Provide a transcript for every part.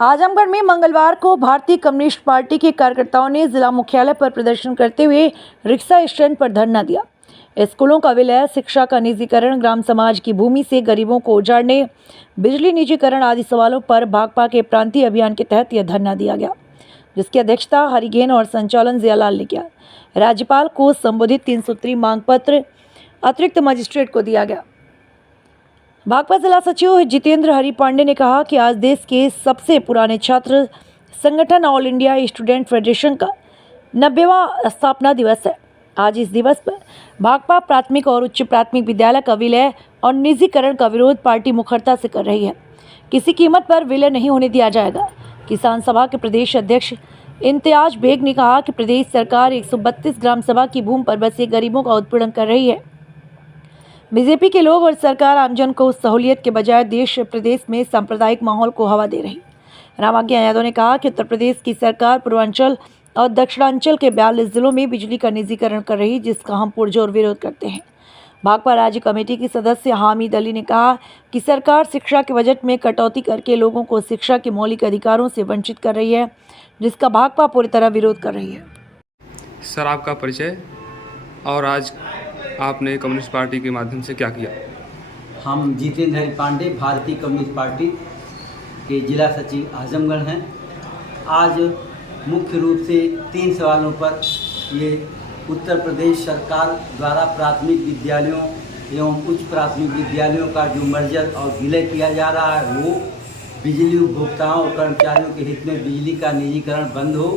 आजमगढ़ में मंगलवार को भारतीय कम्युनिस्ट पार्टी के कार्यकर्ताओं ने जिला मुख्यालय पर प्रदर्शन करते हुए रिक्शा स्टैंड पर धरना दिया। स्कूलों का विलय, शिक्षा का निजीकरण, ग्राम समाज की भूमि से गरीबों को उजाड़ने, बिजली निजीकरण आदि सवालों पर भाकपा के प्रांतीय अभियान के तहत यह धरना दिया गया, जिसकी अध्यक्षता हरिगेन और संचालन जियालाल ने किया। राज्यपाल को संबोधित 3 सूत्री मांग पत्र अतिरिक्त मजिस्ट्रेट को दिया गया। भाकपा जिला सचिव जितेंद्र हरि पांडे ने कहा कि आज देश के सबसे पुराने छात्र संगठन ऑल इंडिया स्टूडेंट फेडरेशन का 90वां स्थापना दिवस है। आज इस दिवस पर भाकपा प्राथमिक और उच्च प्राथमिक विद्यालय का विलय और निजीकरण का विरोध पार्टी मुखरता से कर रही है। किसी कीमत पर विलय नहीं होने दिया जाएगा। किसान सभा के प्रदेश अध्यक्ष इम्तियाज बेग ने कहा कि प्रदेश सरकार 132 ग्राम सभा की भूमि पर बसे गरीबों का उत्पीड़न कर रही है। बीजेपी के लोग और सरकार आमजन को सहूलियत के बजाय देश प्रदेश में सांप्रदायिक माहौल को हवा दे रही। रामाज्ञा यादव ने कहा कि उत्तर प्रदेश की सरकार पूर्वांचल और दक्षिणांचल के 42 जिलों में बिजली का निजीकरण कर रही, जिसका हम पुरजोर विरोध करते हैं। भाकपा राज्य कमेटी की सदस्य हामिद अली ने कहा कि सरकार शिक्षा के बजट में कटौती करके लोगों को शिक्षा के मौलिक अधिकारों से वंचित कर रही है, जिसका भाकपा पूरी तरह विरोध कर रही है। सर, आपका परिचय और आज आपने कम्युनिस्ट पार्टी के माध्यम से क्या किया? हम जितेंद्र हरि पांडे, भारतीय कम्युनिस्ट पार्टी के जिला सचिव आजमगढ़ हैं। आज मुख्य रूप से 3 सवालों पर ये उत्तर प्रदेश सरकार द्वारा प्राथमिक विद्यालयों एवं उच्च प्राथमिक विद्यालयों का जो मर्जर और विलय किया जा रहा है, वो बिजली उपभोक्ताओं और कर्मचारियों के हित में बिजली का निजीकरण बंद हो।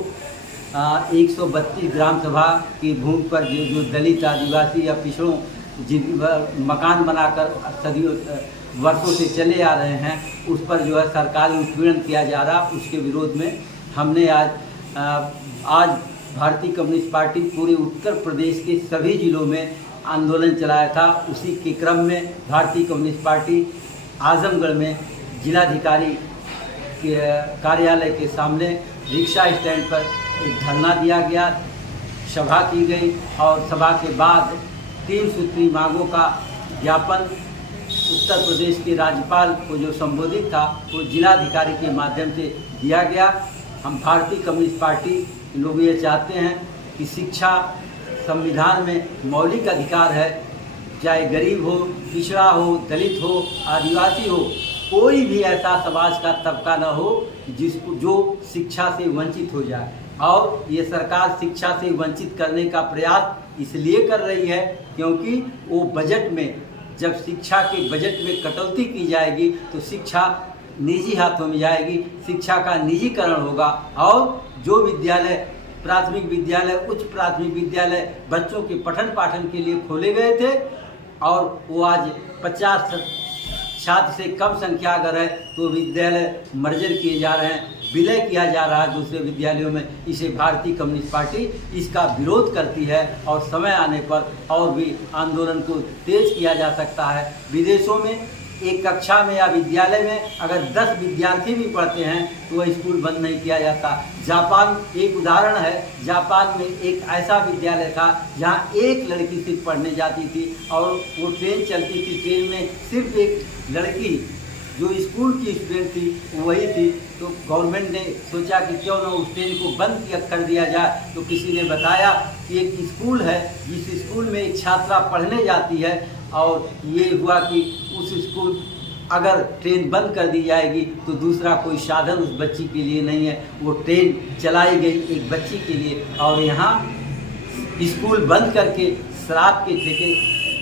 132 ग्राम सभा की भूमि पर जो दलित, आदिवासी या पिछड़ों मकान बनाकर सदियों वर्षों से चले आ रहे हैं, उस पर जो है सरकारी उत्पीड़न किया जा रहा, उसके विरोध में हमने आज भारतीय कम्युनिस्ट पार्टी पूरे उत्तर प्रदेश के सभी जिलों में आंदोलन चलाया था। उसी के क्रम में भारतीय कम्युनिस्ट पार्टी आजमगढ़ में जिलाधिकारी के कार्यालय के सामने रिक्शा स्टैंड पर एक धरना दिया गया, सभा की गई और सभा के बाद 3 सूत्री मांगों का ज्ञापन उत्तर प्रदेश के राज्यपाल को जो संबोधित था वो जिलाधिकारी के माध्यम से दिया गया। हम भारतीय कम्युनिस्ट पार्टी लोग ये चाहते हैं कि शिक्षा संविधान में मौलिक अधिकार है, चाहे गरीब हो, पिछड़ा हो, दलित हो, आदिवासी हो, कोई भी ऐसा समाज का तबका न हो जो शिक्षा से वंचित हो जाए। और ये सरकार शिक्षा से वंचित करने का प्रयास इसलिए कर रही है क्योंकि वो बजट में, जब शिक्षा के बजट में कटौती की जाएगी तो शिक्षा निजी हाथों में जाएगी, शिक्षा का निजीकरण होगा और जो विद्यालय, प्राथमिक विद्यालय, उच्च प्राथमिक विद्यालय बच्चों के पठन पाठन के लिए खोले गए थे और वो आज 50 छात्र से कम संख्या अगर है तो विद्यालय मर्जर किए जा रहे हैं, विलय किया जा रहा है दूसरे विद्यालयों में। इसे भारतीय कम्युनिस्ट पार्टी इसका विरोध करती है और समय आने पर और भी आंदोलन को तेज किया जा सकता है। विदेशों में एक कक्षा में या विद्यालय में अगर 10 विद्यार्थी भी पढ़ते हैं तो वह स्कूल बंद नहीं किया जाता। जापान एक उदाहरण है। जापान में एक ऐसा विद्यालय था जहां एक लड़की सिर्फ पढ़ने जाती थी और वो ट्रेन चलती थी, ट्रेन में सिर्फ एक लड़की जो स्कूल की स्टूडेंट थी वही थी। तो गवर्नमेंट ने सोचा कि क्यों ना उस ट्रेन को बंद कर दिया जाए। तो किसी ने बताया कि एक स्कूल है जिस स्कूल में एक छात्रा पढ़ने जाती है और ये हुआ कि उस स्कूल अगर ट्रेन बंद कर दी जाएगी तो दूसरा कोई साधन उस बच्ची के लिए नहीं है, वो ट्रेन चलाई गई एक बच्ची के लिए और यहाँ स्कूल बंद करके शराब के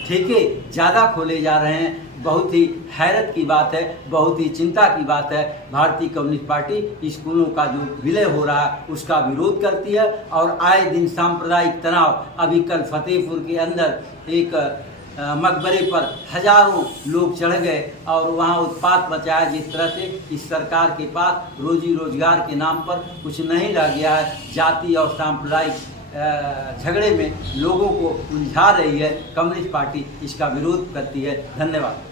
ठेके ज़्यादा खोले जा रहे हैं। बहुत ही हैरत की बात है, बहुत ही चिंता की बात है। भारतीय कम्युनिस्ट पार्टी स्कूलों का जो विलय हो रहा है उसका विरोध करती है और आए दिन सांप्रदायिक तनाव, अभी कल फतेहपुर के अंदर एक मकबरे पर हजारों लोग चढ़ गए और वहाँ उत्पात मचाया। जिस तरह से इस सरकार के पास रोजी रोजगार के नाम पर कुछ नहीं रह गया है, जाति और सांप्रदायिक झगड़े में लोगों को उलझा रही है। कम्युनिस्ट पार्टी इसका विरोध करती है। धन्यवाद।